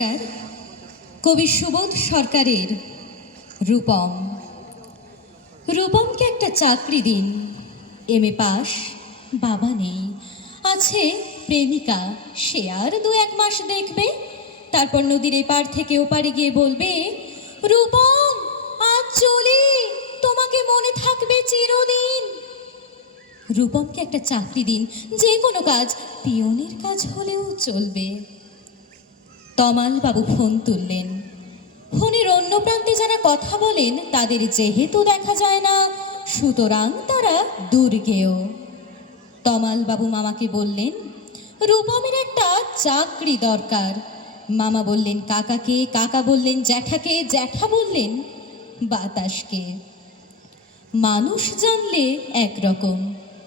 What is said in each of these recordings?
নমস্কার। কবি সুবোধ সরকারের রূপম। রূপমকে একটা চাকরি দিন, এমএ পাস, বাবা নেই, আছে প্রেমিকা, সে আর 2-1 মাস দেখবে, তারপর নদীর এপার থেকে ওপারে গিয়ে বলবে, রূপম আজ চলি, তোমাকে মনে থাকবে চিরদিন। রূপমকে একটা চাকরি দিন, যে কোনো কাজ, পিয়নের কাজ হলেও চলবে। তমাল বাবু ফোন তুললেন। ফোনের অন্য প্রান্তে যারা কথা বলেন তাদের যেহেতু দেখা যায় না, সুতরাং তারা দুর্গেয়। তমাল বাবু মামাকে বললেন, রূপমের একটা চাকরি দরকার। মামা বললেন কাকাকে, কাকা বললেন জ্যাঠাকে, জ্যাঠা বললেন বাতাসকে। মানুষ জানলে একরকম,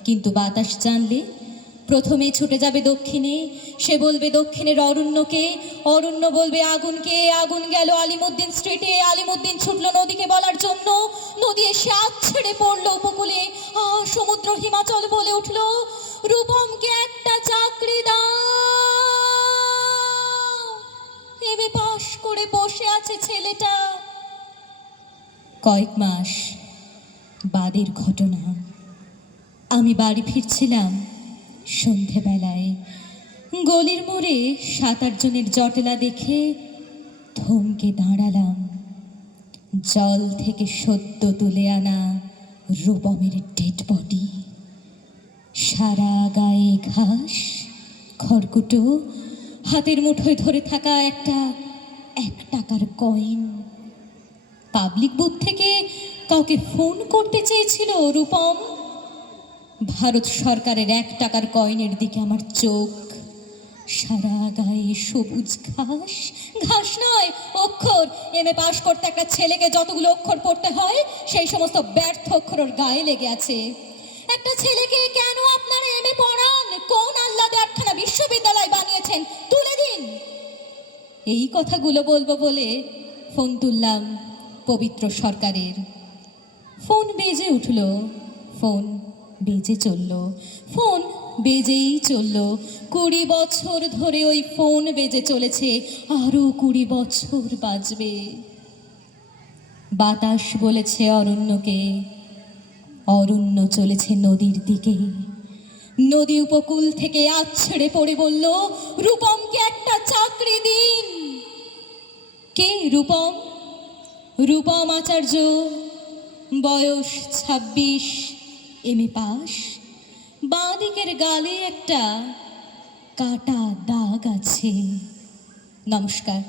কিন্তু বাতাস জানলে প্রথমে ছুটে যাবে দক্ষিণে, সে বলবে দক্ষিণের অরণ্যকে, অরণ্য বলবে আগুনকে, আগুন গেল আলিমুদ্দিন স্ট্রিটে, আলিমুদ্দিন ছুটল নদীকে বলার জন্য, নদী এসে ছেড়ে পড়লো উপকূলে, সমুদ্র হিমাচল বলে উঠল, রূপমকে একটা চাকরি দাও। এমএ পাশ করে বসে আছে ছেলেটা। কয়েক মাস বাদের ঘটনা। আমি বাড়ি ফিরছিলাম সন্ধেবেলায়। গলির মোড়ে 7-8 জনের জটলা দেখে থমকে দাঁড়ালাম। জল থেকে সদ্য তুলে আনা রূপমের ডেড বডি, সারা গায়ে ঘাস, খড়কুটো, হাতের মুঠোয় ধরে থাকা একটা 1 টাকার কয়েন। পাবলিক বুথ থেকে কাউকে ফোন করতে চেয়েছিল রূপম। ভারত সরকারের 1 টাকার কয়েনের দিকে আমার চোখ। সারা গায়ে সবুজ ঘাস, ঘাস নয় অক্ষর। এমএ পাশ করতে একটা ছেলেকে যতগুলো অক্ষর পড়তে হয়, সেই সমস্ত ব্যর্থ অক্ষর ওর গায়ে লেগে আছে। একটা ছেলেকে কেন আপনারা এমএ পড়ান? কোন আল্লাদে 8খানা বিশ্ববিদ্যালয় বানিয়েছেন? তুলে দিন। এই কথাগুলো বলবো বলে ফোন তুললাম পবিত্র সরকারের। ফোন বেজে উঠল, ফোন বেজে চলল, ফোন বেজেই চলল। 20 বছর ধরে ওই ফোন বেজে চলেছে, আরো 20 বছর বাজবে। বাতাস বলেছে অরণ্যকে, অরণ্য চলেছে নদীর দিকে। নদী উপকূল থেকে আছড়ে পড়ে বলল, রূপমকে একটা চাকরি দিন। কে রূপম? রূপম আচার্য, বয়স 26, এমএ পাস, বাঁ দিকের গালে একটা কাটা দাগ আছে। নমস্কার।